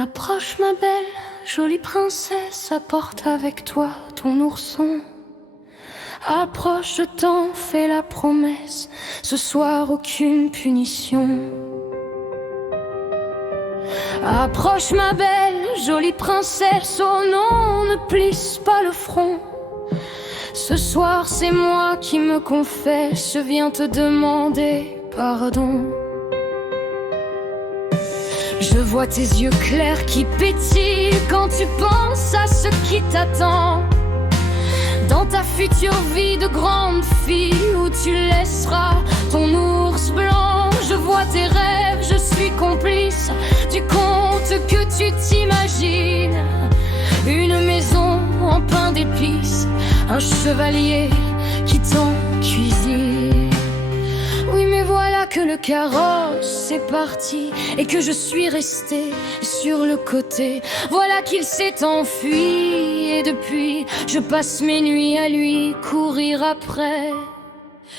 Approche ma belle, jolie princesse, apporte avec toi ton ourson. Approche, je t'en fais la promesse, ce soir aucune punition. Approche ma belle, jolie princesse, oh non, ne plisse pas le front. Ce soir c'est moi qui me confesse, je viens te demander pardon. Je vois tes yeux clairs qui pétillent quand tu penses à ce qui t'attend dans ta future vie de grande fille où tu laisseras ton ours blanc. Je vois tes rêves, je suis complice du conte que tu t'imagines. Une maison en pain d'épices, un chevalier qui t'en cuisine. Oui, mais voilà que le carrosse est parti et que je suis restée sur le côté. Voilà qu'il s'est enfui et depuis je passe mes nuits à lui courir après.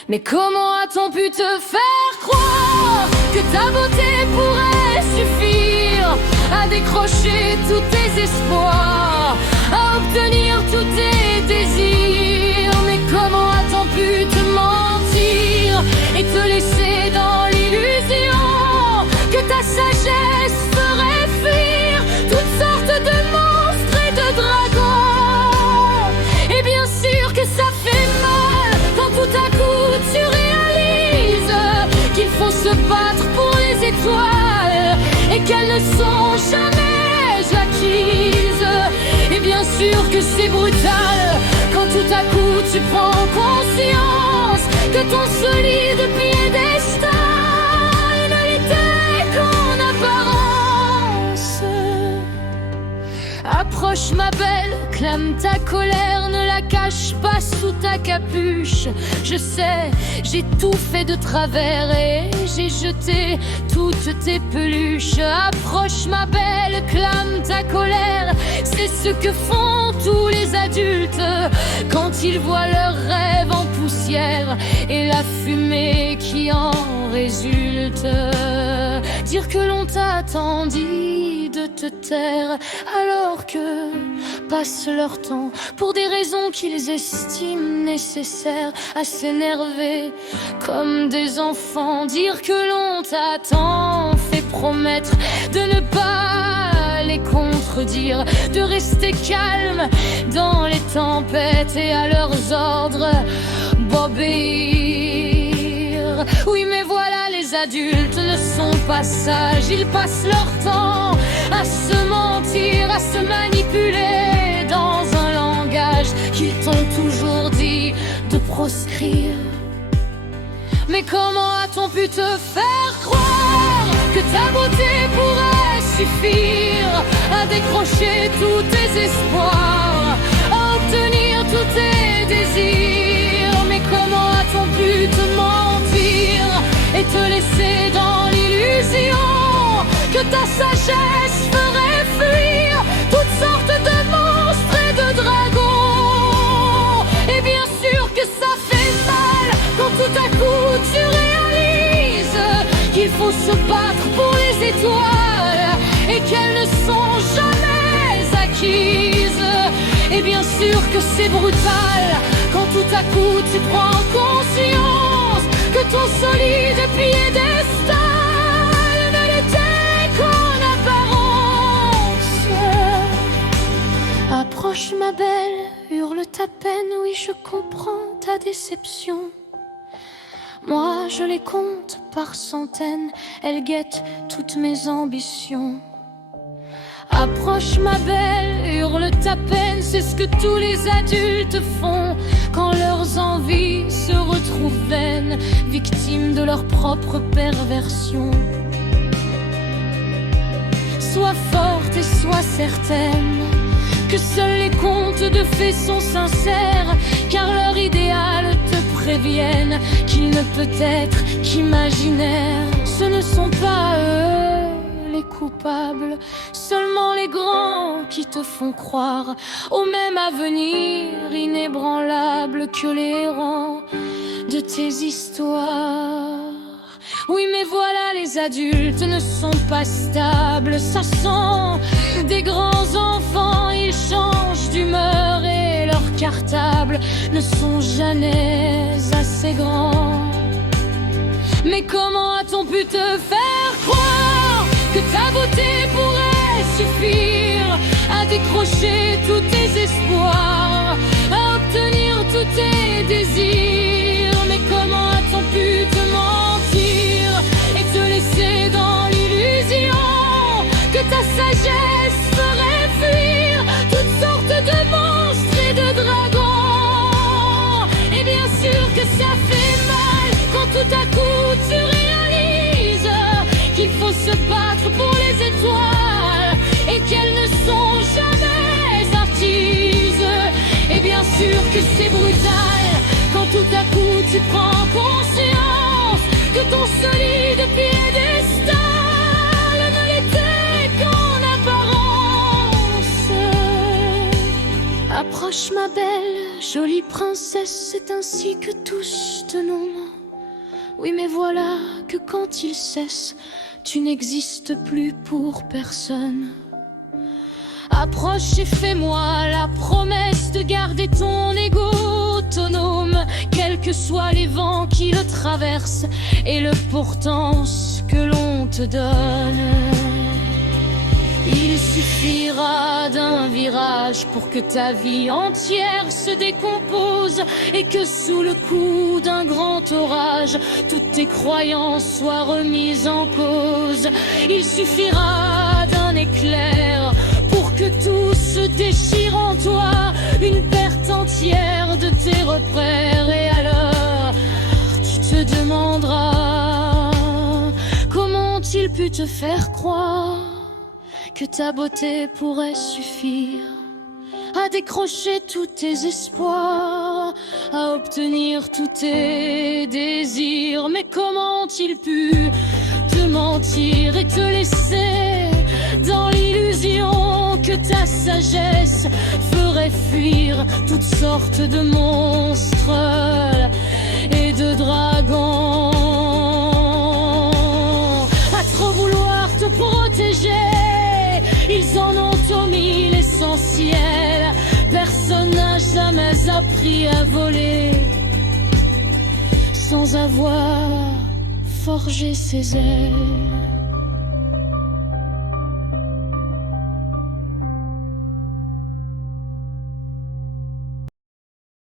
Mais comment a-t-on pu te faire croire que ta beauté pourrait suffire à décrocher tous tes espoirs, à obtenir tous tes désirs? Mais comment a-t-on pu te mentir et te laisser dans l'illusion que ta sagesse ferait fuir toutes sortes de monstres et de dragons? Et bien sûr que ça fait mal quand tout à coup tu réalises qu'il faut se battre pour les étoiles et qu'elles ne sont jamais acquises. Et bien sûr que c'est brutal quand tout à coup tu prends conscience que ton solide piédestal ne l'était qu'en apparence. Approche ma belle, clame ta colère, ne la cache pas sous ta capuche. Je sais, j'ai tout fait de travers et j'ai jeté toutes tes peluches. Approche ma belle, clame ta colère, c'est ce que font tous les adultes quand ils voient leurs rêves en poussière et la fumée qui en résulte. Dire que l'on t'a attendu de te taire alors que passent leur temps pour des raisons qu'ils estiment nécessaires à s'énerver comme des enfants. Dire que l'on t'a tant fait promettre de ne pas les contredire, de rester calme dans les tempêtes et à leurs ordres obéir. Oui, mais voilà, les adultes ne sont pas sages, ils passent leur temps à se mentir, à se manipuler dans un langage qu'ils t'ont toujours dit de proscrire. Mais comment a-t-on pu te faire croire que ta beauté pourrait suffire à décrocher tous tes espoirs, à obtenir tous tes désirs? Mais comment a-t-on pu te mentir et te laisser dans l'illusion que ta sagesse ferait fuir toutes sortes de monstres et de dragons? Et bien sûr que ça fait mal quand tout à coup tu réalises qu'il faut se battre pour les étoiles et qu'elles ne sont jamais acquises. Et bien sûr que c'est brutal quand tout à coup tu prends conscience que ton solide piédestal ne l'était qu'en apparence. Approche ma belle, hurle ta peine, oui je comprends ta déception. Moi je les compte par centaines, elles guettent toutes mes ambitions. Approche ma belle, hurle ta peine, c'est ce que tous les adultes font quand leurs envies se retrouvent vaines, victimes de leur propre perversion. Sois forte et sois certaine que seuls les contes de fées sont sincères, car leur idéal te préviennent qu'il ne peut être qu'imaginaire. Ce ne sont pas eux les coupables, seulement les grands qui te font croire au même avenir inébranlable que les héros de tes histoires. Oui, mais voilà, les adultes ne sont pas stables. Ça sent des grands enfants, ils changent d'humeur et leurs cartables ne sont jamais assez grands. Mais comment a-t-on pu te faire croire que ta beauté pourrait suffire à décrocher tous tes espoirs, à obtenir tous tes désirs? Mais comment a-t-on pu te mentir et te laisser dans l'illusion que ta sagesse ferait fuir toutes sortes de monstres et de dragons? Et bien sûr que ça fait mal quand tout à coup tu réalises qu'il faut se battre pour les étoiles et qu'elles ne sont jamais artises. Et bien sûr que c'est brutal quand tout à coup tu prends conscience que ton solide piédestal ne l'était qu'en apparence. Approche ma belle, jolie princesse, c'est ainsi que tous te nomment. Oui mais voilà que quand il cesse, tu n'existes plus pour personne. Approche et fais-moi la promesse de garder ton ego autonome, quels que soient les vents qui le traversent et le pourtance que l'on te donne. Il suffira d'un virage pour que ta vie entière se décompose et que sous le coup d'un grand orage, toutes tes croyances soient remises en cause. Il suffira d'un éclair pour que tout se déchire en toi, une perte entière de tes repères. Et alors, tu te demanderas comment ont-ils pu te faire croire que ta beauté pourrait suffire à décrocher tous tes espoirs, à obtenir tous tes désirs. Mais comment ont-ils pu te mentir et te laisser dans l'illusion que ta sagesse ferait fuir toutes sortes de monstres et de dragons? À trop vouloir te protéger, ils en ont omis l'essentiel. Personne n'a jamais appris à voler sans avoir forgé ses ailes.